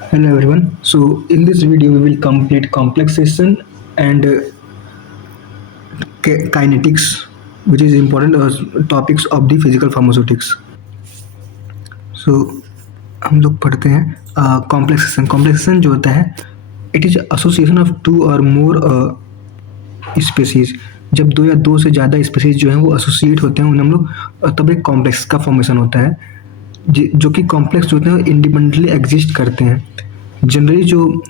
Hello everyone. So in this video we will complete complexation and kinetics, which is important topics of the physical pharmaceutics. So हम लोग पढ़ते हैं complexation. Complexation जो होता है it is association of two और more species. जब दो या दो से ज़्यादा स्पेसीज जो हैं वो एसोसिएट होते हैं उन्हें हम लोग तब एक कॉम्प्लेक्स का फॉर्मेशन होता है, जो कि कॉम्प्लेक्स होते हैं इंडिपेंडेंटली एग्जिस्ट करते हैं। जनरली जो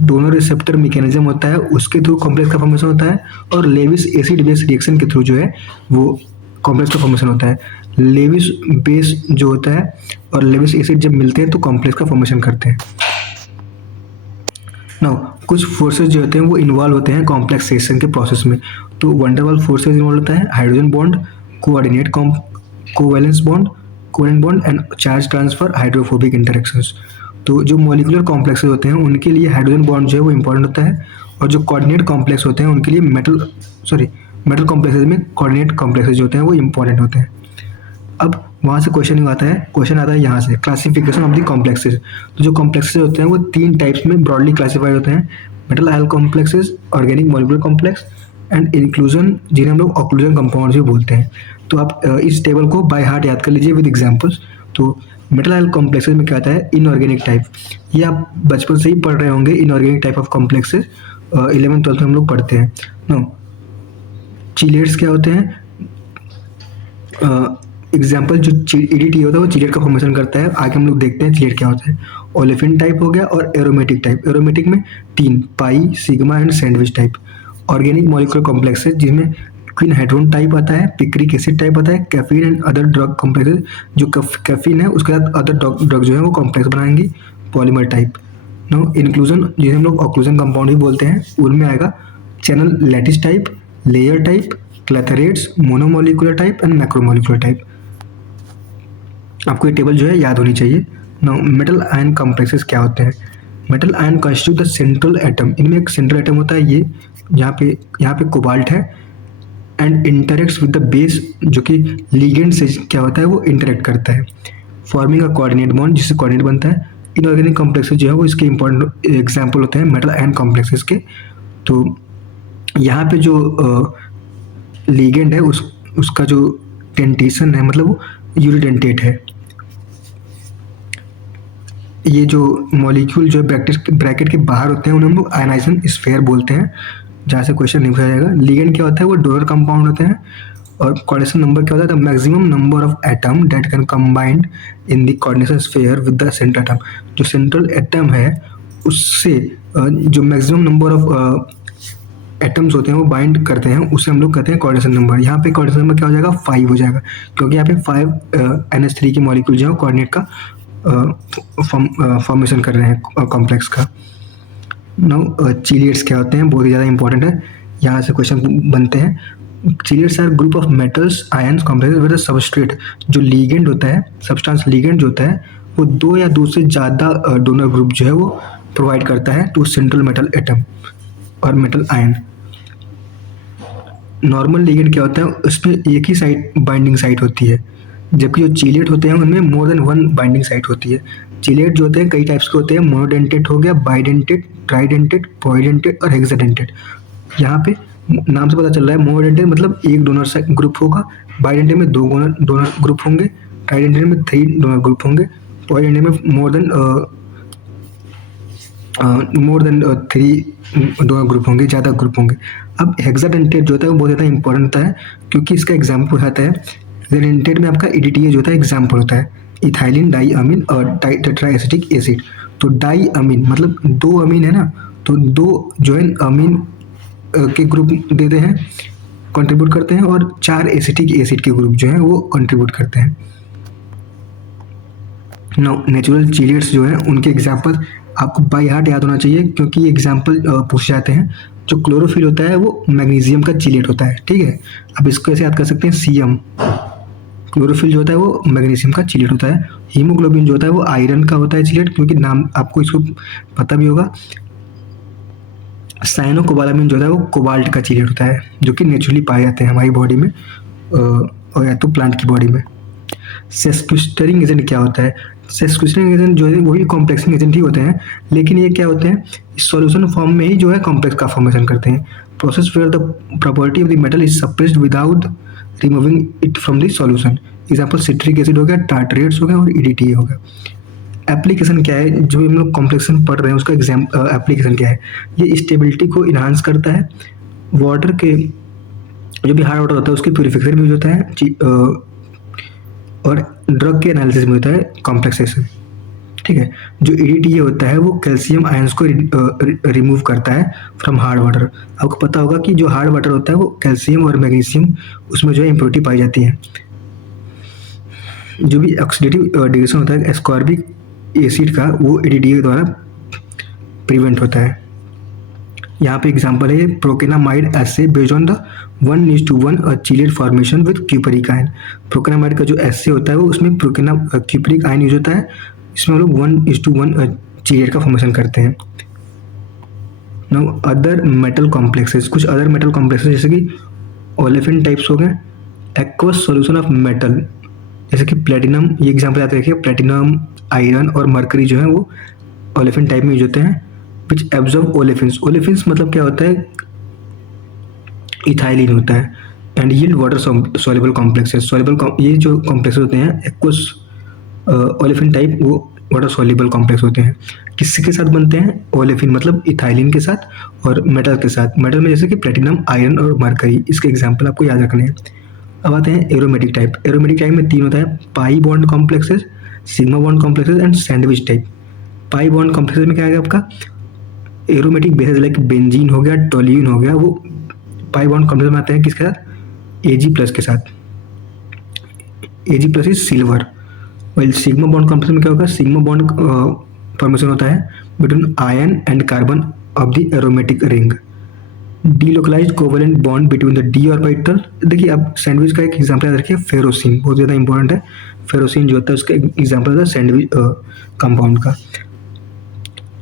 डोनर रिसेप्टर मैकेनिज्म होता है उसके थ्रू कॉम्प्लेक्स का फॉर्मेशन होता है, और लेविस एसिड बेस रिएक्शन के थ्रू जो है वो कॉम्प्लेक्स का फॉर्मेशन होता है। लेविस बेस जो होता है और लेविस एसिड जब मिलते हैं तो कॉम्प्लेक्स का फॉर्मेशन करते हैं। नाउ कुछ फोर्सेस जो होते हैं वो इन्वॉल्व होते हैं कॉम्प्लेक्सेशन के प्रोसेस में। तो वंडरवाल फोर्सेस इन्वॉल्व होता है, hydrogen bond, coordinate covalence bond, covalent bond and charge transfer, hydrophobic interactions. तो जो मॉलिक्यूलर कॉम्प्लेक्सेस होते हैं उनके लिए हाइड्रोजन बॉन्ड जो है वो इंपॉर्टेंट होता है, और जो कोऑर्डिनेट कॉम्प्लेक्स होते हैं उनके लिए मेटल कॉम्प्लेक्सेस में कोऑर्डिनेट कॉम्प्लेक्सेस जो होते हैं वो इंपॉर्टेंट होते हैं। अब वहाँ से क्वेश्चन आता है यहाँ से क्लासिफिकेशन ऑफ द कॉम्प्लेक्सेस। तो जो कॉम्प्लेक्सेस होते हैं वो तीन टाइप्स में ब्रॉडली क्लासिफाई होते हैं: metal oil complexes, organic molecular complex and inclusion, जिन्हें हम लोग ऑक्लूजन कंपाउंड्स भी बोलते हैं। तो आप इस टेबल को बाय हार्ट याद कर लीजिए विद एग्जांपल्स। तो मेटल आयल कॉम्प्लेक्सेस में क्या आता है? Inorganic type. ये आप बचपन से ही पढ़ रहे होंगे, inorganic type of complexes 11th 12th में हम लोग पढ़ते हैं। नो, चिलेट्स क्या होते हैं? एग्जाम्पल जो ईडीटी होता है वो चिलेट का फॉर्मेशन करता है। आगे हम लोग देखते हैं चिलेट क्या होता है। ओलेफिन टाइप हो गया, और एरोमेटिक टाइप। एरोमेटिक में 3 pi, sigma and sandwich type. Organic molecular complexes जिसमें क्वीन हाइड्रोन टाइप आता है, पिक्रिक एसिड टाइप आता है, caffeine and other drug complexes. जो कैफीन है उसके साथ अदर ड्रग जो है वो कॉम्प्लेक्स बनाएंगे, पॉलीमर टाइप। नो, इंक्लूजन जिसे हम लोग ऑक्लूजन कंपाउंड भी बोलते हैं, उनमें आएगा channel lattice type, layer type, clathrates, monomolecular type and macromolecular type. आपको ये टेबल जो है याद होनी चाहिए। नाउ मेटल आयन कॉम्प्लेक्सेस क्या होते हैं? Metal ion constitute the central atom. इनमें एक सेंट्रल एटम होता है, ये यहाँ पे कोबाल्ट है, and interacts with the base, जो कि लिगेंड से क्या होता है वो इंटरेक्ट करता है, फॉर्मिंग अ कोऑर्डिनेट बॉन्ड, जिससे कोऑर्डिनेट बनता है। इनऑर्गेनिक कॉम्प्लेक्सेस जो है वो इसके इंपॉर्टेंट एग्जाम्पल होते हैं मेटल आयन कॉम्प्लेक्सेस के। तो यहाँ पे जो लिगेंड है उसका जो टेंटेशन है, मतलब वो यूरिडेंटेट है। ये जो मॉलिक्यूल जो ब्रैकेट के बाहर होते हैं उन्हें हम लोग आयनाइजेशन स्फीयर बोलते हैं, जहाँ से क्वेश्चन नहीं पूछा जाएगा। लिगेंड क्या होता है? वो डोनर कंपाउंड होते हैं। और कोऑर्डिनेशन नंबर क्या होता है? The maximum number of atom that can combined in the coordination sphere with the central atom. जो सेंट्रल एटम है उससे जो मैक्सिमम नंबर ऑफ एटम्स होते हैं वो बाइंड करते हैं, उसे हम लोग कहते हैं कोऑर्डिनेशन नंबर। यहाँ पे कोऑर्डिनेशन नंबर क्या हो जाएगा? 5 हो जाएगा, क्योंकि यहाँ पे 5 NH3 के मॉलिक्यूल जो है कोऑर्डिनेट का फॉर्मेशन कर रहे हैं कॉम्प्लेक्स का। नाउ चिलेट्स क्या होते हैं? बहुत ही ज़्यादा इंपॉर्टेंट है, यहाँ से क्वेश्चन बनते हैं। Chelates are group of metals ions complex with substrate. जो लीगेंड होता है, सब्सटेंस लीगेंड जो होता है, वो 2 या 2 से ज़्यादा डोनर ग्रुप जो है वो प्रोवाइड करता है टू सेंट्रल मेटल एटम और मेटल आयन। नॉर्मल लिगेंड क्या होता है? उसमें एक ही साइड बाइंडिंग साइट होती है, जबकि जो चिलेट होते हैं उनमें मोर देन 1 बाइंडिंग साइट होती है। चिलेट जो होते हैं कई टाइप्स के होते हैं, मोनोडेंटेट हो गया, बाइडेंटेट, ट्राइडेंटेट, पॉलीडेंटेट और हेक्साडेंटेट। यहाँ पे नाम से पता चल रहा है मोनोडेंटेट मतलब एक डोनर ग्रुप होगा, बाइडेंटेट में 2 डोनर ग्रुप होंगे, ट्राइडेंटेट में 3 डोनर ग्रुप होंगे, पॉलीडेंटेट में मोर देन 3 डोनर ग्रुप होंगे, ज़्यादा ग्रुप होंगे। अब हेक्साडेंटेट जो होता है वो बहुत ज़्यादा इंपॉर्टेंट होता है, क्योंकि इसका एग्जाम्पल आता है हेक्साडेंटेट में आपका EDTA जो होता है एग्जाम्पल होता है, इथाइलिन डाई अमीन और टेट्राएसिटिक एसिड। तो डाई अमीन मतलब 2 अमीन है ना, तो 2 जॉइन अमीन के ग्रुप देते हैं, कंट्रीब्यूट करते हैं, और 4 एसिटिक एसिड के ग्रुप जो हैं वो कंट्रीब्यूट करते हैं। नेचुरल चिलेट्स जो हैं उनके एग्जाम्पल आपको बाय हार्ट याद होना चाहिए, क्योंकि एग्जाम्पल पूछे जाते हैं। जो क्लोरोफिल होता है वो मैग्नीशियम का चिलेट होता है, ठीक है। अब इसको ऐसे याद कर सकते हैं, CM। क्लोरोफिल जो होता है वो मैग्नीशियम का चिलेट होता है। हीमोग्लोबिन जो होता है वो आयरन का होता है चिलेट, क्योंकि नाम आपको इसको पता भी होगा। साइनोकोबालामिन जो होता है वो कोबाल्ट का चिलेट होता है, जो कि नेचुरली पाए जाते हैं हमारी बॉडी में और या तो प्लांट की बॉडी में। सेक्वेस्टरिंग एजेंट क्या होता है? सब्स्टिट्यूशन एजेंट जो है वो भी कॉम्प्लेक्सिंग एजेंट ही होते हैं, लेकिन ये क्या होते हैं, सॉल्यूशन फॉर्म में ही जो है कॉम्प्लेक्स का फॉर्मेशन करते हैं। Process where the property of the metal is suppressed without removing it from the solution. Example citric acid हो गया, टार्टरेट्स हो गया और EDTA हो गया। एप्लीकेशन क्या है, जो हम लोग कॉम्प्लेक्सन पढ़ रहे हैं उसका एप्लीकेशन क्या है, ये स्टेबिलिटी को इन्हांस करता है, वाटर के जो भी हार्ड वाटर होता है उसके प्योरीफिकेशन में यूज होता है, और ड्रग के एनालिसिस में होता है कॉम्प्लेक्सेशन। ठीक है, जो EDTA होता है वो कैल्शियम आयंस को रिमूव करता है फ्रॉम हार्ड वाटर। आपको पता होगा कि जो हार्ड वाटर होता है वो कैल्शियम और मैग्नीशियम उसमें जो है इम्प्योरिटी पाई जाती है। जो भी ऑक्सीडेटिव डिग्रेडेशन होता है एस्कॉर्बिक एसिड का, वो EDTA के द्वारा प्रिवेंट होता है। यहाँ पे एग्जांपल है procainamide essay based on the 1:1 चीलेट formation with cupric ion. Procainamide का जो एसे होता है वो उसमें क्यूपरिक आयन यूज होता है, इसमें हम लोग 1:1 चीलेट का फॉर्मेशन करते हैं। नाउ अदर मेटल कॉम्प्लेक्सेस, कुछ अदर मेटल कॉम्प्लेक्सेस जैसे कि ओलेफिन टाइप्स हो गए, एक्वस सॉल्यूशन ऑफ मेटल जैसे कि प्लेटिनम, ये एग्जांपल याद रखिए, प्लेटिनम, आयरन और मरकरी जो है वो ओलेफिन टाइप में यूज होते हैं। विच एब्जॉर्ब ओलेफिन्स, ओलेफिन्स मतलब क्या होता है, इथाइलिन होता है, and yield water soluble complexes. ये जो कॉम्प्लेक्सेस होते हैं एक्वस ओलेफिन टाइप, वो वाटर सॉल्युबल कॉम्प्लेक्स होते हैं। किसके साथ बनते हैं, ओलेफिन मतलब इथाइलिन के साथ और मेटल के साथ। मेटल में जैसे कि प्लेटिनम, आयरन और मरकरी, इसके एग्जाम्पल आपको याद रखने हैं। अब आते हैं एरोमेटिक टाइप। एरोमेटिक टाइप में 3 होता है, pi bond complexes, sigma bond complexes and sandwich type. Pi bond complexes में क्या आएगा आपका, एरोमेटिक बेसेस लाइक बेंजीन हो गया, टोल्यून हो गया, वो पाई बॉन्ड कॉम्प्लेक्स में आते हैं किसके साथ, Ag+ के साथ। Ag+ is silver. Well sigma bond complex में क्या होगा, सिग्मा बॉन्ड फॉर्मेशन होता है between ion and carbon of the aromatic ring. Delocalised covalent bond between the D orbital. देखिए आप सैंडविच का एक एग्जांपल याद रखिए, फेरोसिन बहुत ज़्यादा इंपॉर्टेंट है। फेरोसिन जो होता है उसका एग्जांपल था सैंडविच कंपाउंड का।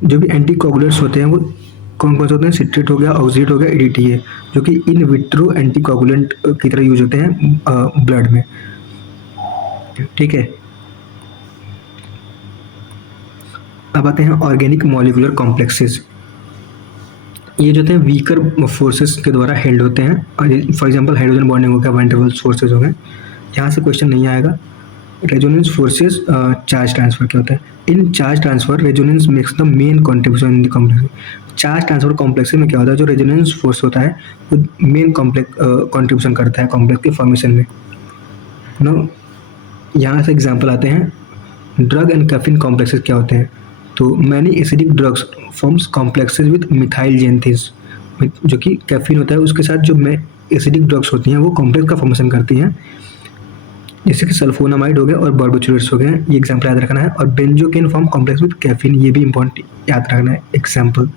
जो भी एंटीकोगुलेंट्स होते हैं वो कौन कौन से होते हैं, सिट्रेट हो गया, ऑक्सीडेट हो गया, EDTA, जो कि इन विट्रो एंटीकोगुलेंट की तरह यूज होते हैं ब्लड में। ठीक है, अब आते हैं ऑर्गेनिक मॉलिक्यूलर कॉम्प्लेक्सेस। ये जो होते हैं वीकर फोर्सेस के द्वारा हेल्ड होते हैं, फॉर एग्जांपल हाइड्रोजन बॉन्डिंग हो गया, वैन डेर वाल्स फोर्सेस हो गए। यहाँ से क्वेश्चन नहीं आएगा। रेजोनेंस फोर्सेस, चार्ज ट्रांसफर क्या होता है, in charge transfer resonance makes the main contribution in the complex. Charge transfer complex में क्या होता है, जो रेजोनेंस फोर्स होता है वो मेन कॉन्ट्रीब्यूशन करता है कॉम्प्लेक्स के फॉर्मेशन में। नो यहाँ से एग्जाम्पल आते हैं, ड्रग एंड कैफीन कॉम्प्लेक्सेस क्या होते हैं, तो many acidic drugs forms complexes with methyl xanthines, जो कि कैफीन होता है उसके साथ जो एसिडिक ड्रग्स होती हैं वो कॉम्प्लेक्स का फॉर्मेशन करती हैं, जैसे कि सल्फोनामाइड हो गया और बार्बिटूरेट्स हो गए, ये एग्जाम्पल याद रखना है। और benzocaine form complex with caffeine, ये भी इंपॉर्टेंट याद रखना है एग्जाम्पल।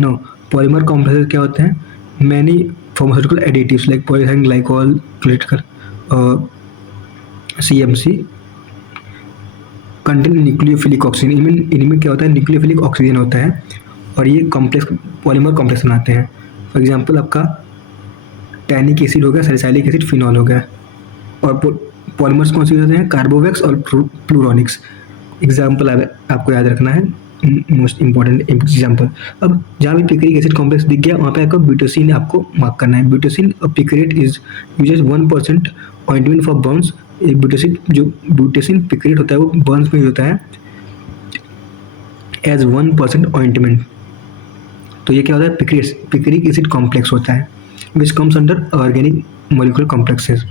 नो पॉलीमर कॉम्प्लेक्सेस क्या होते हैं, many pharmaceutical additives like polyethylene glycol, CMC contain nucleophilic oxygen. इनमें क्या होता है, न्यूक्लियोफिलिक ऑक्सीजन होता है और ये कॉम्प्लेक्स पॉलीमर कॉम्प्लेक्स बनाते हैं। फॉर एग्जांपल आपका टैनिक एसिड हो गया, सैलिसाइलिक एसिड, फिनॉल हो गया। और पॉलीमर्स कौन से होते हैं, कार्बोवैक्स और प्लूरोनिक्स। एग्जाम्पल आपको याद रखना है, मोस्ट इंपॉर्टेंट एग्जाम्पल। अब जहाँ भी पिक्रिक एसिड कॉम्प्लेक्स दिख गया वहाँ पे आपको ब्यूटेसिन आपको मार्क करना है। Butesin picrate is uses 1% ointment for burns. Butesin picrate होता है वो बर्न्स में होता है एज 1% ऑइंटमेंट। तो ये क्या होता है, पिक्रिक एसिड कॉम्प्लेक्स होता है which comes under organic molecular complexes.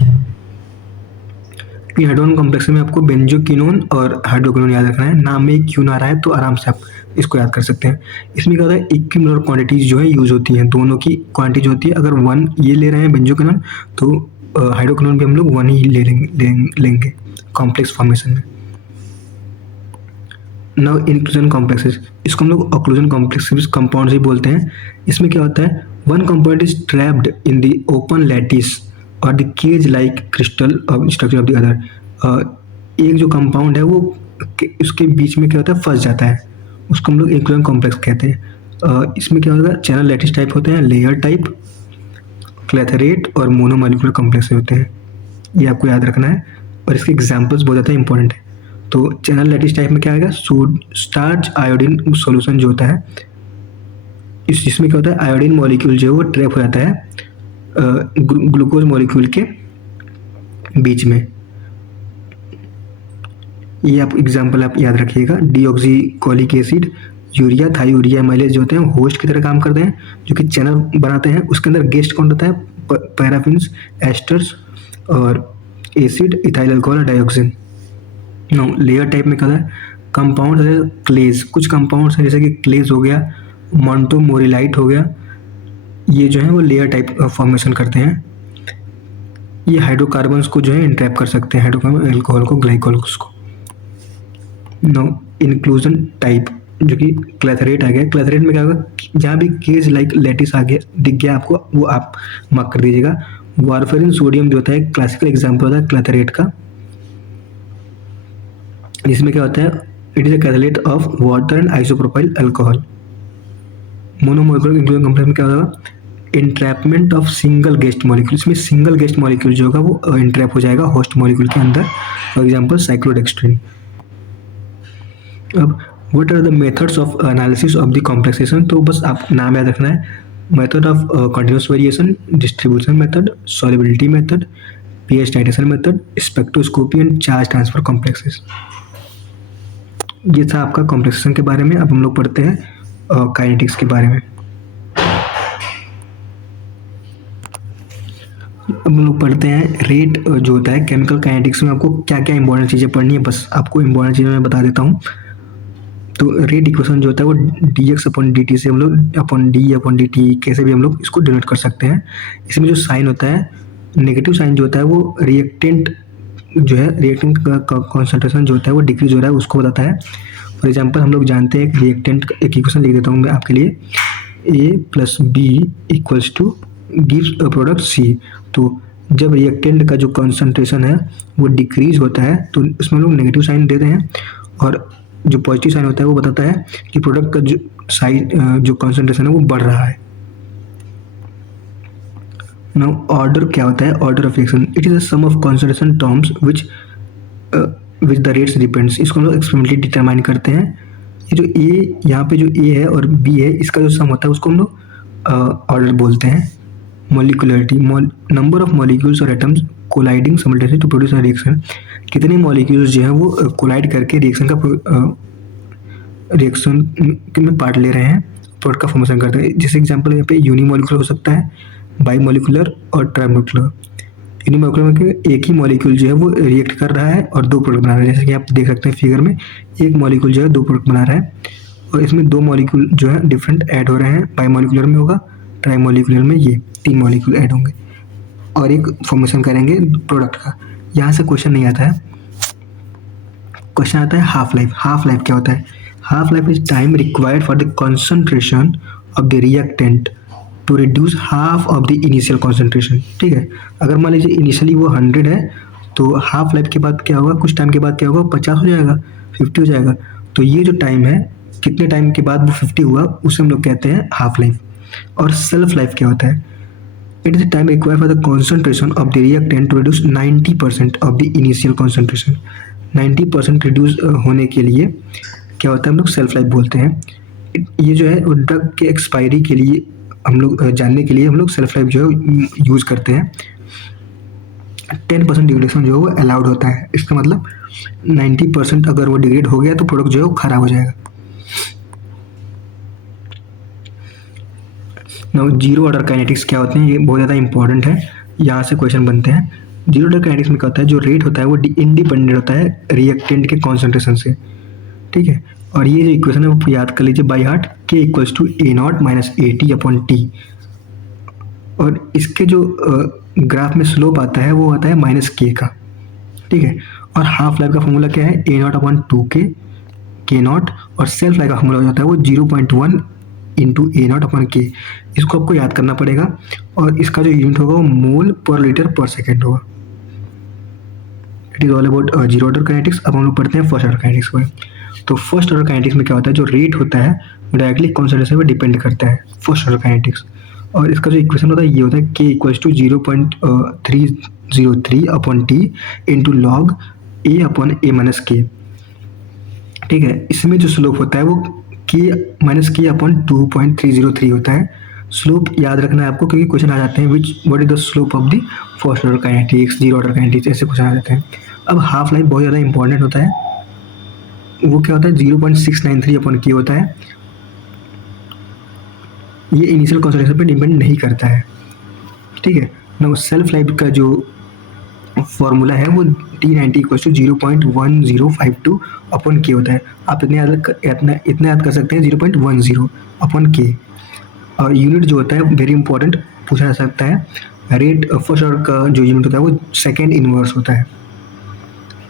Hydrogen complex में आपको बेंजोक्विनोन और हाइड्रोक्विनोन याद रखना है, नाम में क्यों ना रहा है तो आराम से आप इसको याद कर सकते हैं। इसमें क्या होता है, इक्विमोलर क्वांटिटीज जो है यूज होती हैं, दोनों की क्वांटिटी होती है। अगर 1 ये ले रहे हैं बेंजोक्विनोन तो हाइड्रोक्विनोन भी हम लोग 1 ही लेंगे कॉम्प्लेक्स फॉर्मेशन में। नाउ इंक्लूजन कॉम्प्लेक्सेस, इसको हम लोग ऑक्लूजन कॉम्प्लेक्सेस कंपाउंड ही बोलते हैं। इसमें क्या होता है, one compound is trapped in the open lattice और the cage like crystal structure of the other. एक जो कंपाउंड है वो उसके बीच में क्या होता है, फंस जाता है, उसको हम लोग इंक्लूजन कॉम्प्लेक्स कहते हैं। इसमें क्या होगा, चैनल लैटिस टाइप होते हैं, लेयर टाइप, क्लेथरेट और मोनोमोलिकुलर कॉम्प्लेक्स होते हैं, ये आपको याद रखना है। और इसके एग्जाम्पल्स बहुत ज़्यादा इंपॉर्टेंट है। तो चैनल लैटिस टाइप में क्या आएगा, स्टार्च आयोडीन सॉल्यूशन जो होता है, इसमें क्या होता है, आयोडीन मॉलिक्यूल जो है वो ट्रैप हो जाता है ग्लूकोज मॉलिक्यूल के बीच में। ये आप एग्जाम्पल आप याद रखिएगा, डीऑक्सीकोलिक एसिड, यूरिया, थाईयूरिया एमाइलेज जो होते हैं होस्ट की तरह काम करते हैं, जो कि चैनल बनाते हैं। उसके अंदर गेस्ट कौन होता है, पैराफिन्स, एस्टर्स और एसिड, इथाइल अल्कोहल और डाइऑक्सिन। नो लेयर टाइप में क्या है, कंपाउंड है क्लेज, कुछ कंपाउंड्स हैं जैसे कि क्लेज हो गया, मोंटोमोरिलाइट हो गया, ये जो है वो लेयर टाइप फॉर्मेशन करते हैं। ये हाइड्रोकार्बन्स को जो है इंट्रैप कर सकते हैं, हाइड्रोकार्बन, अल्कोहल को, ग्लाइकोल्स को। नो इंक्लूजन टाइप जो कि क्लैथरेट आ गया, क्लैथरेट में क्या होगा, जहाँ भी केज लाइक लैटिस आ गया दिख गया आपको, वो आप मार्क कर दीजिएगा। वारफेरिन सोडियम जो होता है क्लासिकल एग्जाम्पल होता है क्लैथरेट का, जिसमें क्या होता है, it is a clathrate of water and isopropyl alcohol. Monomolecular inclusion complex में क्या होगा, entrapment of single guest molecule, इसमें सिंगल गेस्ट मॉलिक्यूल जो होगा वो इंट्रैप हो जाएगा होस्ट मॉलिक्यूल के अंदर, फॉर एग्जाम्पल साइक्लोडेक्स्ट्रिन। अब what are the methods of analysis of the complexation, तो बस आप नाम याद रखना है, method of continuous variation, distribution method, solubility method, pH titration method, spectroscopy and charge transfer complexes. ये था आपका कॉम्प्लेक्सेशन के बारे में। अब हम लोग पढ़ते हैं काइनेटिक्स के बारे में। अब हम लोग पढ़ते हैं रेट जो होता है केमिकल काइनेटिक्स में, आपको क्या क्या इंपॉर्टेंट चीज़ें पढ़नी है, बस आपको इंपॉर्टेंट चीज़ें मैं बता देता हूँ। तो रेट इक्वेशन जो होता है वो dx अपॉन dt से हम लोग अपॉन d अपॉन dt कैसे भी हम लोग इसको डिनोट कर सकते हैं। इसमें जो साइन होता है, नेगेटिव साइन जो होता है वो रिएक्टेंट जो है, रिएक्टेंट का कॉन्सेंट्रेशन जो होता है वो डिक्रीज हो रहा है उसको बताता है। फॉर एग्जांपल हम लोग जानते हैं रिएक्टेंट का एक इक्वेशन लिख देता हूँ मैं आपके लिए, a plus B equals to gives a product c। तो जब रिएक्टेंट का जो कॉन्सेंट्रेशन है वो डिक्रीज होता है तो उसमें हम लोग नेगेटिव साइन देते हैं, और जो पॉजिटिव साइन होता है वो बताता है कि प्रोडक्ट का जो साइज जो कॉन्सेंट्रेशन है वो बढ़ रहा है। नाउ ऑर्डर क्या होता है, order of reaction, it is a sum of concentration terms which the rates depends. इसको हम लोग एक्सपेरिमेंटली डिटरमाइन करते हैं। ये जो ए यहाँ पे जो ए है और बी है, इसका जो सम होता है उसको हम लोग ऑर्डर बोलते हैं। मॉलिक्यूलरिटी, नंबर ऑफ मॉलिक्यूल्स और atoms colliding simultaneously to produce a reaction, कितने मॉलिक्यूल्स जो हैं वो कोलाइड करके रिएक्शन में पार्ट ले रहे हैं, प्रोडक्ट का फॉर्मेशन करते हैं। जैसे एग्जांपल यहाँ पे यूनिमॉलिक्यूलर हो सकता है, बाईमॉलिक्यूलर और ट्राइमॉलिक्यूलर। यूनिमॉलिक्यूलर में एक ही मॉलिक्यूल जो है वो रिएक्ट कर रहा है और दो प्रोडक्ट बना रहा है, जैसे कि आप देख सकते हैं फिगर में, एक मॉलिक्यूल जो है दो प्रोडक्ट बना रहा है और इसमें दो मॉलिक्यूल जो है डिफरेंट ऐड हो रहे हैं। बाईमॉलिक्यूलर में होगा, ट्राइमॉलिक्यूलर में ये तीन मॉलिक्यूल ऐड होंगे और एक फॉर्मेशन करेंगे प्रोडक्ट का। यहाँ से क्वेश्चन नहीं आता है, क्वेश्चन आता है हाफ लाइफ। हाफ लाइफ क्या होता है, half life is time required for the concentration of the reactant to reduce half of the initial concentration. ठीक है, अगर मान लीजिए इनिशियली वो 100 है तो हाफ लाइफ के बाद क्या होगा, कुछ टाइम के बाद क्या होगा, 50 हो जाएगा, 50 हो जाएगा। तो ये जो टाइम है, कितने टाइम के बाद वो 50 हुआ, उसे हम लोग कहते हैं हाफ लाइफ। और सेल्फ लाइफ क्या होता है, it is the time required for the concentration of the reactant to reduce 90% of the initial concentration. 90% reduce होने के लिए क्या होता है, हम लोग सेल्फ लाइफ बोलते हैं। ये जो है ड्रग के एक्सपायरी के लिए हम लोग जानने के लिए हम लोग सेल्फ लाइफ जो है यूज़ करते हैं। 10% डिग्रेडेशन जो है वो अलाउड होता है, इसका मतलब 90% अगर वो डिग्रेड हो गया तो प्रोडक्ट जो है वो खराब हो जाएगा। नाउ जीरो ऑर्डर काइनेटिक्स क्या होते हैं, ये बहुत ज़्यादा इंपॉर्टेंट है, यहाँ से क्वेश्चन बनते हैं। जीरो ऑर्डर काइनेटिक्स में क्या होता है, जो रेट होता है वो इंडिपेंडेंट होता है रिएक्टेंट के कॉन्सेंट्रेशन से। ठीक है, और ये जो इक्वेशन है वो याद कर लीजिए by heart, K equals to A naught minus A T upon T. और इसके जो ग्राफ में स्लोप आता है वो आता है माइनस के का। ठीक है, और हाफ लाइफ का फॉर्मूला क्या है, ए नॉट अपॉन 2k के नॉट, और सेल्फ लाइफ का फॉर्मूला हो जाता है वो 0.1 इंटू ए नॉट अपॉन के। इसको आपको याद करना पड़ेगा, और इसका जो यूनिट होगा वो मोल पर लीटर पर सेकेंड होगा। It is all about zero order kinetics. अब हम लोग पढ़ते हैं फर्स्ट ऑर्डर काइनेटिक्स को। तो फर्स्ट ऑर्डर काइनेटिक्स में क्या होता है, जो रेट होता है वो डायरेक्टली कॉन्सेंट्रेशन पे डिपेंड करता है, फर्स्ट ऑर्डर काइनेटिक्स। और इसका जो इक्वेशन होता है ये होता है के equals to 0.303 upon T into log A upon A minus K. ठीक है। इसमें जो स्लोप होता है वो के माइनस के अपॉन 2.303 होता है। स्लोप याद रखना है आपको, क्योंकि क्वेश्चन आ जाते हैं विच what is the slope of the first order kinetics, zero order kinetics, ऐसे क्वेश्चन आ जाते हैं। अब हाफ लाइफ बहुत ज़्यादा इंपॉर्टेंट होता है। वो क्या होता है 0.693 अपॉन के होता है। ये इनिशियल कॉन्सेंट्रेशन पर डिपेंड नहीं करता है, ठीक है ना। सेल्फ लाइफ का जो फॉर्मूला है वो T90 इक्वल टू 0.1052 अपॉन के होता है। आप इतना याद कर सकते हैं 0.10 अपॉन के। और यूनिट जो होता है वेरी इंपॉर्टेंट पूछा जा सकता है। रेट फर्स्ट ऑर्डर का जो यूनिट होता है वो सेकेंड इनवर्स होता है।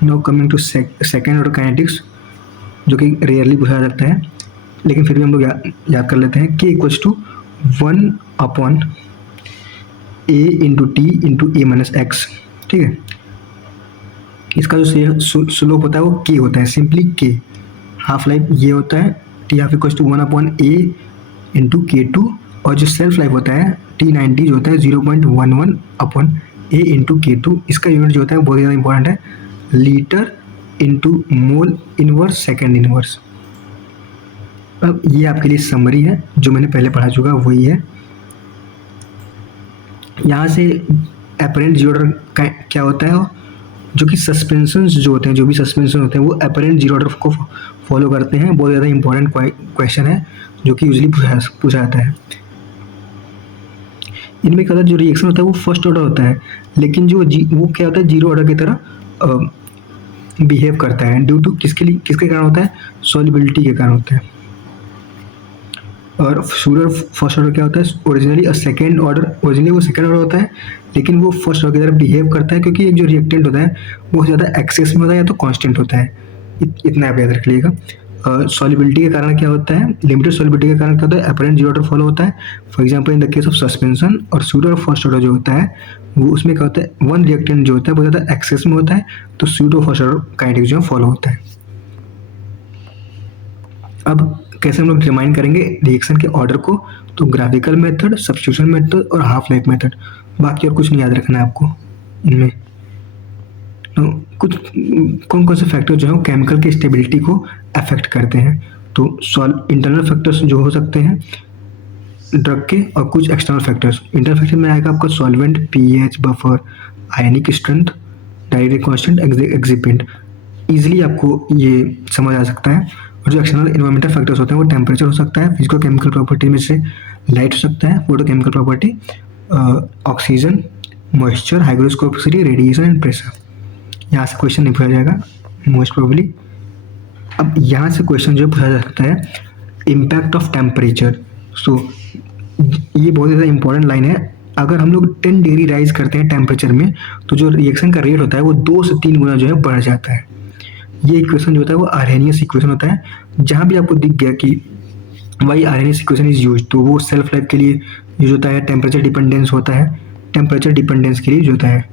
Now coming to second order kinetics, जो कि रेयरली पूछा जा सकता है, लेकिन फिर भी हम लोग याद कर लेते हैं। K equals to 1 upon a into t into a minus x, ठीक है। इसका जो स्लोप होता है वो के होता है, सिंपली के। हाफ लाइफ ये होता है t half equals to 1 upon a into K2, और जो सेल्फ लाइफ होता है T90 जो होता है 0.11 अपॉन ए इंटू K2। इसका यूनिट जो होता है बहुत ज़्यादा इंपॉर्टेंट है, litre into mole inverse second inverse. अब ये आपके लिए समरी है, जो मैंने पहले पढ़ा चुका वही है। यहाँ से अपरेंट जीरो ऑर्डर क्या होता है, जो कि सस्पेंशन जो होते हैं, जो भी सस्पेंशन होते हैं वो अपरेंट जीरो ऑर्डर को फॉलो करते हैं। बहुत ज़्यादा इंपॉर्टेंट क्वेश्चन है, जो कि यूजली पूछा जाता है। इनमें क्या होता है, जो रिएक्शन होता है वो फर्स्ट ऑर्डर होता है, लेकिन जो वो क्या होता है जीरो ऑर्डर की तरह बिहेव करता है। ड्यू टू किसके कारण होता है, सॉल्युबिलिटी के कारण होता है। और फर्स्ट ऑर्डर क्या होता है, ओरिजिनली सेकेंड ऑर्डर, ओरिजिनली वो सेकेंड ऑर्डर होता है, लेकिन वो फर्स्ट ऑर्डर की तरह बिहेव करता है, क्योंकि एक जो रिएक्टेंट होता है वो ज़्यादा एक्सेस में होता है या तो कांस्टेंट होता है। इतना आप याद रख लीजिएगा। सॉल्युबिलिटी के कारण क्या होता है, लिमिटेड सॉल्युबिलिटी के कारण क्या होता है, अपरेंट जीरो ऑर्डर फॉलो होता है। For example in the case of suspension. और स्यूडो फर्स्ट ऑर्डर जो होता है वो उसमें क्या होता है, वन रिएक्टेंट जो होता है वो ज़्यादा एक्सेस में होता है, तो स्यूडो फर्स्ट ऑर्डर काइनेटिक्स जो फॉलो होता है। अब कैसे हम लोग डिटरमाइन करेंगे रिएक्शन के ऑर्डर को, तो ग्राफिकल मेथड, सब्स्टिट्यूशन मेथड और हाफ लाइफ मेथड, बाकी और कुछ नहीं याद रखना है आपको इनमें। तो कुछ कौन कौन से फैक्टर जो है केमिकल की स्टेबिलिटी को अफेक्ट करते हैं, तो इंटरनल फैक्टर्स जो हो सकते हैं ड्रग के, और कुछ एक्सटर्नल फैक्टर्स। इंटरनल फैक्टर में आएगा आपका सॉल्वेंट, पीएच, बफर, आयनिक स्ट्रेंथ, डायरेक्ट कांस्टेंट, एक्सिपेंट। इजीली आपको ये समझ आ सकता है। और जो एक्सटर्नल इन्वायरमेंटल फैक्टर्स होते हैं वो टेम्परेचर हो सकता है, फिजिको केमिकल प्रॉपर्टी में से लाइट हो सकता है, photo chemical property, oxygen, moisture, hygroscopicity, radiation and pressure. यहाँ से क्वेश्चन नहीं पूछा जाएगा मोस्ट प्रोबेबली। अब यहाँ से क्वेश्चन जो पूछा जा सकता है इम्पैक्ट ऑफ टेम्परेचर। सो ये बहुत ज़्यादा इंपॉर्टेंट लाइन है। अगर हम लोग 10 डिग्री राइज करते हैं टेम्परेचर में, तो जो रिएक्शन का रेट होता है वो 2 से 3 गुना जो है बढ़ जाता है। ये इक्वेशन जो होता है वो आर्हेनियस इक्वेशन होता है। जहाँ भी आपको दिख गया कि why Arrhenius equation is use, तो वो सेल्फ लाइफ के लिए यूज होता है, टेम्परेचर डिपेंडेंस होता है, टेम्परेचर डिपेंडेंस के लिए यूज होता है।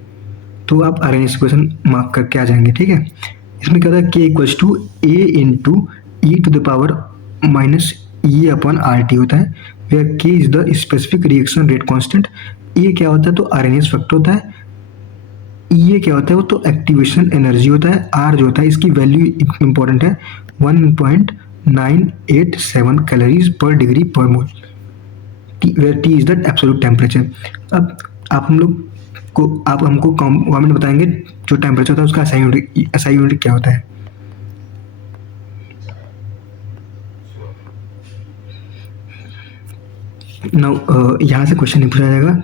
तो आप आर्हेनियस इक्वेशन मार्क करके आ जाएंगे, ठीक है। इसमें क्या होता है, के equals to a into e to the power minus e upon r t होता है, where k is the specific reaction rate constant. ये क्या होता है, तो आर्हेनियस फैक्टर होता है। ये क्या होता है, वो तो एक्टिवेशन एनर्जी होता है। आर जो होता है इसकी वैल्यू इंपॉर्टेंट है, 1.987 कैलोरीज पर डिग्री पर mole, where T is the absolute temperature. अब आप हमको कमेंट बताएंगे जो टेम्परेचर होता है उसका SI यूनिट क्या होता है। नाउ यहाँ से क्वेश्चन नहीं पूछा जाएगा।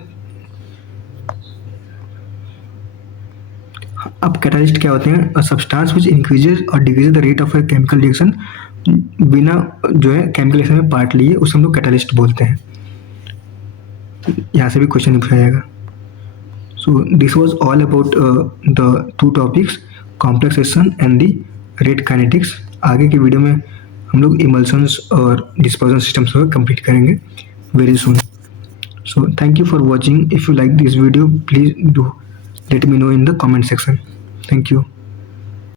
अब कैटालिस्ट क्या होते हैं, सब्सटेंस व्हिच इंक्रीजेज और decreases the rate of a chemical reaction बिना जो है केमिकल रिएक्शन में पार्ट लिए, उसे हम लोग कैटालिस्ट बोलते हैं। यहाँ से भी क्वेश्चन नहीं पूछा जाएगा। So this was all about the 2 topics, complexation and the rate kinetics. आगे की वीडियो में हम लोग इमल्सन्स और डिस्पर्जन सिस्टम्स को कंप्लीट करेंगे very soon. So thank you for watching. If you like this video please do let me know in the comment section. Thank you.